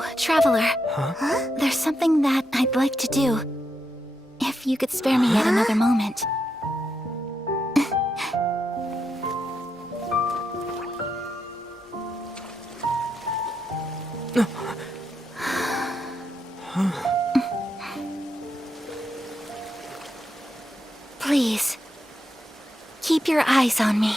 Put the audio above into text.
Oh, Traveler. Huh? There's something that I'd like to do. If you could spare me yet another moment. Please, keep your eyes on me.